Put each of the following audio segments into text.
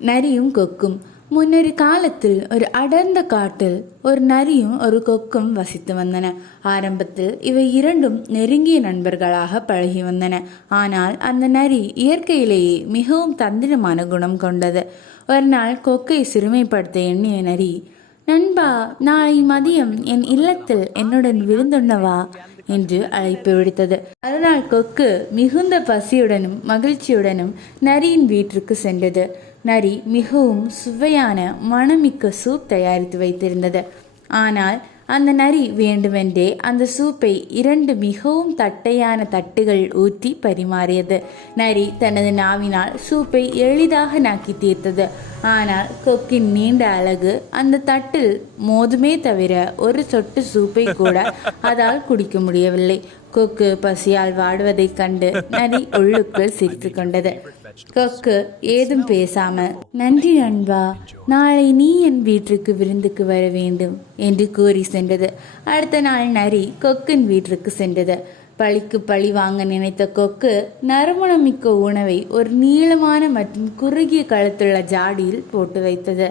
நரியும் கொக்கும். முன்னொரு காலத்தில் ஒரு அடர்ந்த காட்டில் ஒரு நரியும் ஒரு கொக்கும் வசித்து வந்தன. ஆரம்பத்தில் இவை இரண்டும் நெருங்கிய நண்பர்களாக பழகி வந்தன. ஆனால் அந்த நரி இயற்கையிலேயே மிகவும் தந்திரமான குணம் கொண்டது. ஒரு நாள் கொக்கை சிறுமைப்படுத்த எண்ணிய நரி, நண்பா, நாளை மதியம் என் இல்லத்தில் என்னுடன் விருந்துண்ணவா என்று அழைப்பு விடுத்தது. மறுநாள் கொக்கு மிகுந்த பசியுடனும் மகிழ்ச்சியுடனும் நரியின் வீட்டிற்கு சென்றது. நரி மிகவும் சுவையான மணமிக்க சூப் தயாரித்து வைத்திருந்தது. ஆனால் அந்த நரி வேண்டுமென்றே அந்த சூப்பை 2 மிகவும் தட்டையான தட்டுகள் ஊற்றி பரிமாறியது. நரி தனது நாவினால் சூப்பை எளிதாக நாக்கி தீர்த்தது. ஆனால் கொக்கின் நீண்ட அலகு அந்த தட்டில் மோதுமே தவிர ஒரு சொட்டு சூப்பை கூட அதால் குடிக்க முடியவில்லை. கொக்கு பசியால் வாடுவதைக் கண்டு நரி உள்ளுக்குள் சிரித்து கொண்டது. கொக்கு ஏதும் பேசாமல், நன்றி நண்பா, நாளை நீ என் வீட்டிற்கு விருந்துக்கு வர வேண்டும் என்று கூறி சென்றது. அடுத்த நாள் நரி கொக்கின் வீட்டிற்கு சென்றது. பழிக்கு பழி வாங்க நினைத்த கொக்கு நறுமணமிக்க உணவை ஒரு நீளமான மற்றும் குறுகிய கழுத்துள்ள ஜாடியில் போட்டு வைத்தது.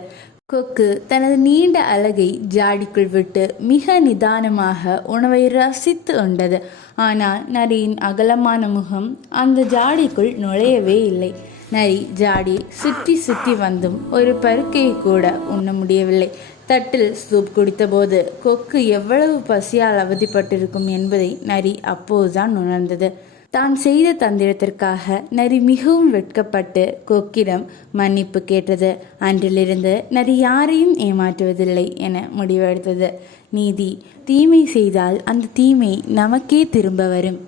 கொக்கு தனது நீண்ட அலகை ஜாடிக்குள் விட்டு மிக நிதானமாக உணவை ரசித்து உண்டது. ஆனால் நரியின் அகலமான முகம் அந்த ஜாடிக்குள் நுழையவே இல்லை. நரி ஜாடி சுற்றி சுற்றி வந்தும் ஒரு பருக்கையை கூட உண்ண முடியவில்லை. தட்டில் சூப் குடித்தபோது கொக்கு எவ்வளவு பசியால் அவதிப்பட்டிருக்கும் என்பதை நரி அப்போதுதான் உணர்ந்தது. தான் செய்த தந்திரத்திற்காக நரி மிகவும் வெட்கப்பட்டு கொக்கிடம் மன்னிப்பு கேட்டது. அன்றிலிருந்து நரி யாரையும் ஏமாற்றுவதில்லை என முடிவெடுத்தது. நீதி: தீமை செய்தால் அந்த தீமை நமக்கே திரும்ப வரும்.